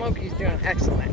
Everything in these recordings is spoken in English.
Smokey's doing excellent.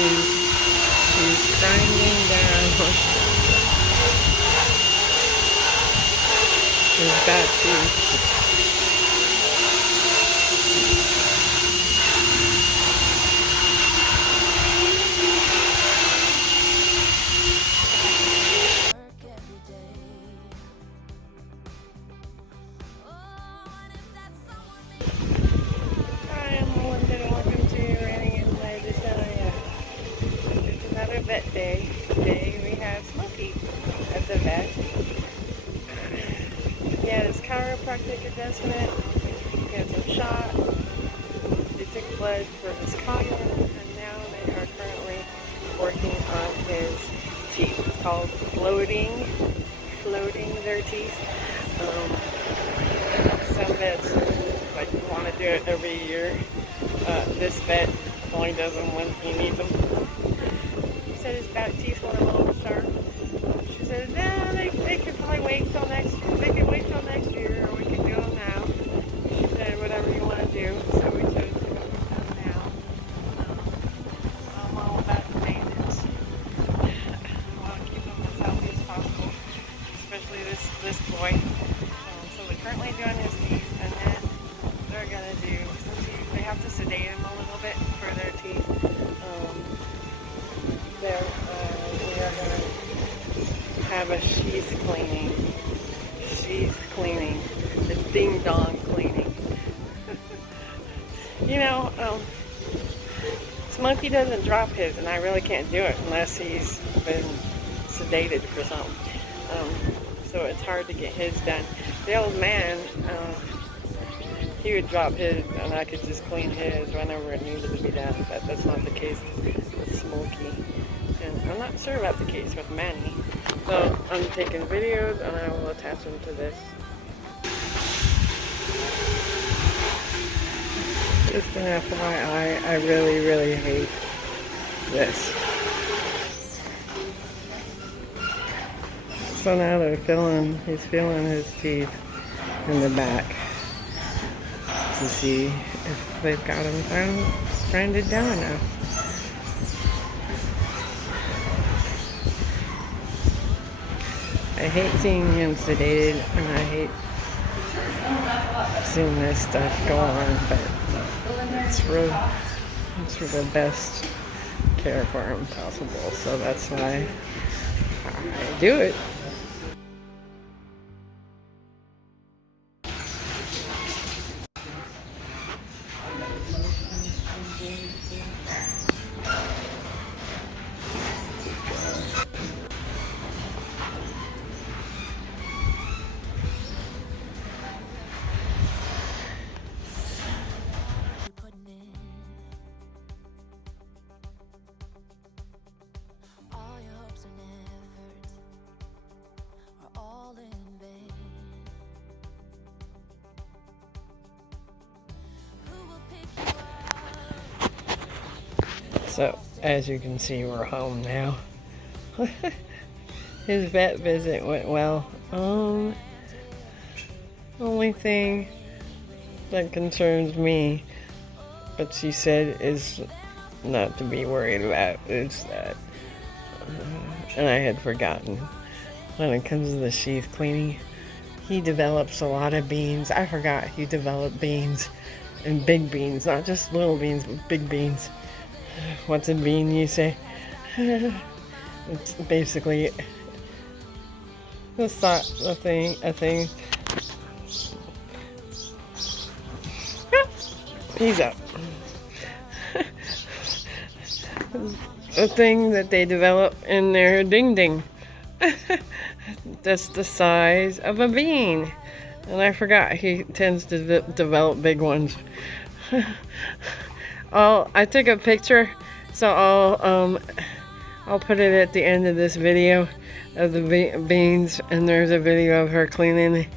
She's grinding down his bad teeth. Hi, I'm Melinda and welcome to Running in my Dystonia. It's another vet day. Today we have Smokey at the vet. He had his chiropractic adjustment. He had some shots. They took blood for his collar, and now they are currently working on his teeth. It's called floating their teeth. Some vets want to do it every year. This vet only does them when he needs them. He said his back teeth were a little sharp. She said, "Nah, they could probably wait till next. They could wait till next year, or we could do them now." She said, "Whatever you want to do." So we chose to go with them now. I'm all about the maintenance. I want to keep them as healthy as possible, especially this boy. So they're currently doing his teeth, and then they're gonna do some teeth. They have to sedate him a little bit for their teeth. We are gonna have a sheath cleaning, the ding dong cleaning. You know, Smokey doesn't drop his, and I really can't do it unless he's been sedated for something. So it's hard to get his done. The old man, he would drop his, and I could just clean his whenever it needed to be done. But that's not the case with Smokey, and I'm not sure about the case with Manny. So I'm taking videos, and I will attach them to this. Just an FYI, I really hate this. So now he's feeling his teeth in the back to see if they've got him grinded down enough. I hate seeing him sedated, and I hate seeing this stuff go on, but it's for the best care for him possible, so that's why I do it. All your hopes and efforts So, as you can see, we're home now. His vet visit went well. Only thing that concerns me, but she said is not to be worried about, is that, and I had forgotten, when it comes to the sheath cleaning, he develops a lot of beans. I forgot he developed beans, and big beans, not just little beans, but big beans. What's a bean, you say? It's basically a thing. He's up. A thing that they develop in their ding. That's the size of a bean. And I forgot he tends to develop big ones. I took a picture, so I'll put it at the end of this video of the beans, and there's a video of her cleaning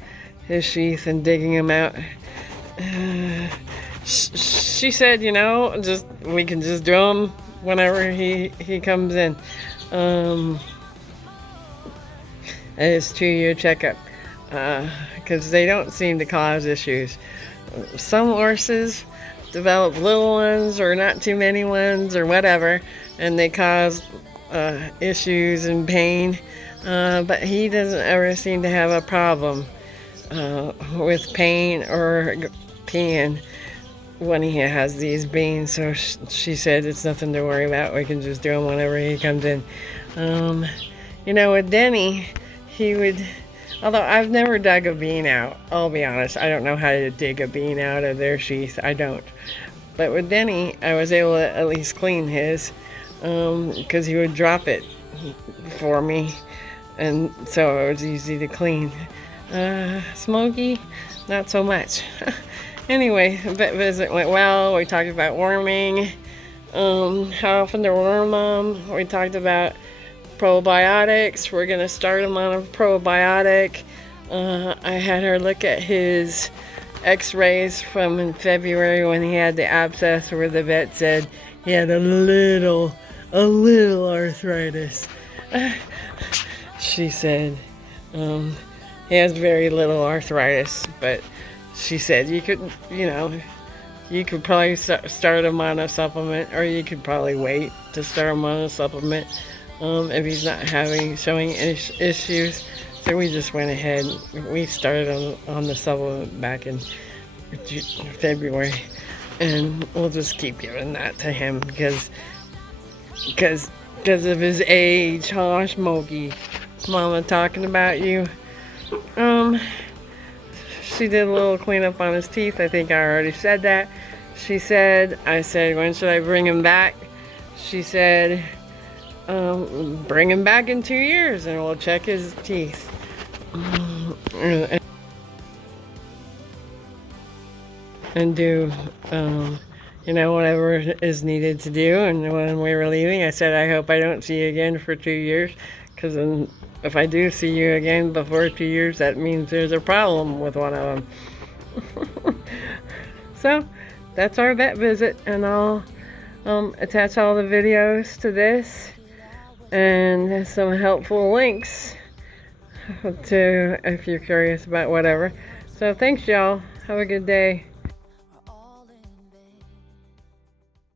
his sheath and digging them out. She said, you know, we can just do them whenever he comes in. At his 2-year checkup, because they don't seem to cause issues. Some horses develop little ones or not too many ones or whatever, and they cause issues and pain, but he doesn't ever seem to have a problem with pain or peeing when he has these beans. So she said it's nothing to worry about. We can just do them whenever he comes in. You know, with Denny, he would, although I've never dug a bean out, I'll be honest, I don't know how to dig a bean out of their sheath, I don't. But with Denny, I was able to at least clean his, because he would drop it for me, and so it was easy to clean. Smokey, not so much. Anyway, the vet visit went well. We talked about worming, how often to worm them. We talked about probiotics. We're going to start him on a probiotic. I had her look at his x-rays from in February when he had the abscess, where the vet said he had a little arthritis. She said he has very little arthritis, but she said you could probably start him on a supplement, or you could probably wait to start him on a supplement if he's not showing issues. So we just went ahead. We started on the supplement back in February, and we'll just keep giving that to him because of his age. Huh, Smokey? Mama talking about you. She did a little cleanup on his teeth. I think I already said that. I said, when should I bring him back? She said, bring him back in 2 years and we'll check his teeth. And do, whatever is needed to do. And when we were leaving, I said, I hope I don't see you again for 2 years, because if I do see you again before 2 years, that means there's a problem with one of them. So that's our vet visit, and I'll attach all the videos to this and some helpful links to, if you're curious about whatever. So thanks, y'all. Have a good day.